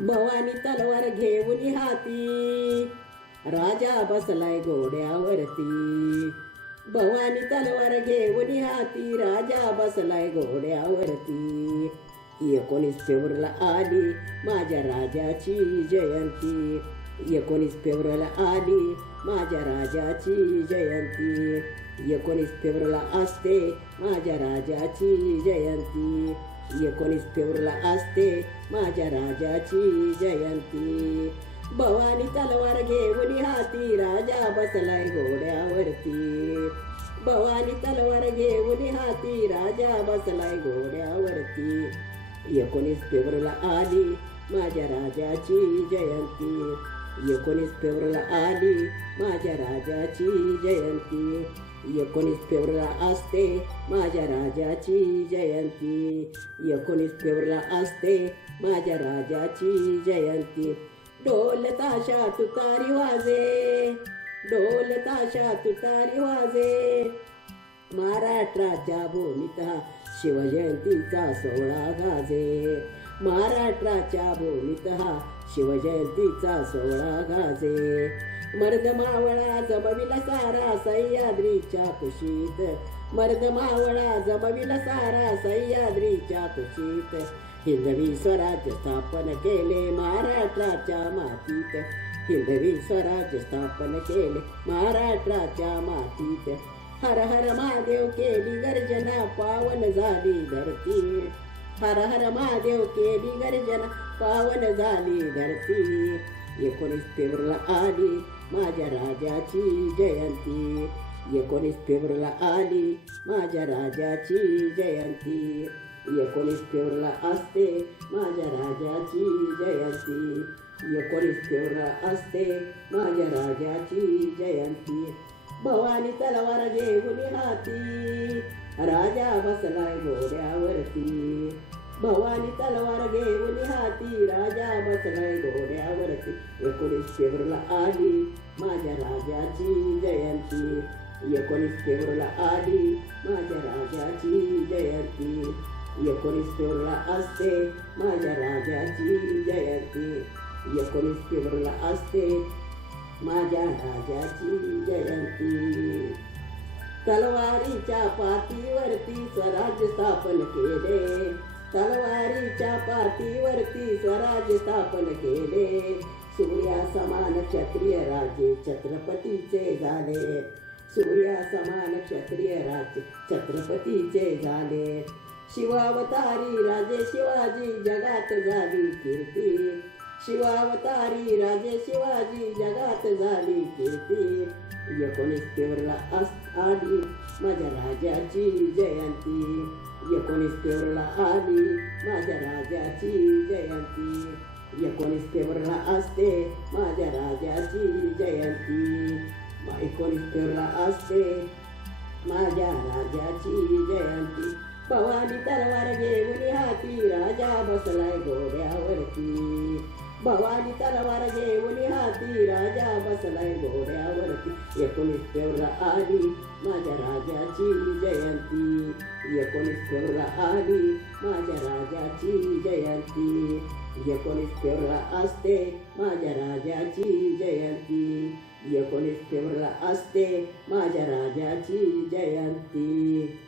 भवानी तलवार घेऊन हाती, राजा बसलाय घोड्यावरती. भवानी तलवार घेऊन हाती, राजा बसलाय घोड्यावरती. 19 फेब्रुवारीला आली माझ्या राजाची जयंती. 19 फेब्रुवारीला आली माझ्या राजाची जयंती. 19 फेब्रुवारीला असते माझ्या राजाची जयंती. 19 फेब्रुवारीला असते माझ्या राजाची जयंती. भवानी तलवार घेऊन हाती, राजा बसलाय घोड्यावरती. भवानी तलवार घेऊन हाती, राजा बसलाय घोड्यावरती. 19 फेब्रुवारीला आली माझ्या राजाची जयंती. 19 फेब्रुवारीला आली माझ्या राजाची जयंती. 19 फेब्रुवारीला असते माझ्या राजाची जयंती. 19 फेब्रुवारीला असते माझ्या राजाची जयंती. ढोल ताशा तुतारी वाजे, ढोल ताशा तुतारी वाजे. महाराष्ट्राच्या भूमीत शिवजयंतीचा सोहळा गाजे. महाराष्ट्राच्या भूमीत शिवजयंतीचा सोहळा गाजे. मर्द मावळा जमविला सारा सह्याद्रीच्या कुशीत. मर्द मावळा जमविला सारा सह्याद्रीच्या कुशीत. हिंदवी स्वराज्य स्थापन केले महाराष्ट्राच्या मातीत. हिंदवी स्वराज्य स्थापन केले महाराष्ट्राच्या मातीत. हर हर महादेव केली गर्जना, पावन झाली धरती. हर हर महादेव केली गर्जना, पावन झाली धरती. 19 फेब्रुवारीला आली माझ्या राजाची जयंती. 19 फेब्रुवारीला आली माझ्या राजाची जयंती. 19 फेब्रुवारीला असते माझ्या राजाची जयंती. 19 फेब्रुवारीला असते माझ्या राजाची जयंती. भवानी तलवार घेऊन हाती, राजा बसलाय घोड्यावरती. भवानी तलवार घेऊन हाती, राजा बसलाय घोड्यावरती. 19 फेब्रुवारीला आली माझ्या राजाची जयंती. 19 फेब्रुवारीला आली माझ्या राजाची जयंती. 19 फेब्रुवारीला असते माझ्या राजाची जयंती. 19 फेब्रुवारीला असते माझ्या राजाची जयंती. तलवारीच्या पातीवरती स्वराज्य स्थापन केले. तलवारीच्या पातीवरती स्वराज्य स्थापन केले. सूर्या समान क्षत्रिय राजे छत्रपतीचे झाले. सूर्या समान क्षत्रिय राजे छत्रपतीचे झाले. शिवावतारी राजे शिवाजी जगात झाली कीर्ती. शिवावतारी राजे शिवाजी जगात झाली कीर्ती. 19 फेब्रुवारीला आली माझ्या राजाची जयंती. 19 फेब्रुवारीला आली माझ्या राजाची जयंती. 19 फेब्रुवारीला असते माझ्या राजाची जयंती. 19 फेब्रुवारीला असते माझ्या राजाची जयंती. भवानी तलवार घेऊन हाती, राजा बसलाय घोड्यावरती. भवानी तलवार घेऊन हाती, राजा बसलाय घोड्यावरती. 19 फेब्रुवारीला आली माझ्या राजाची जयंती. 19 फेब्रुवारीला आली माझ्या राजाची जयंती. 19 फेब्रुवारीला असते माझ्या राजाची जयंती. 19 फेब्रुवारीला असते माझ्या राजाची जयंती.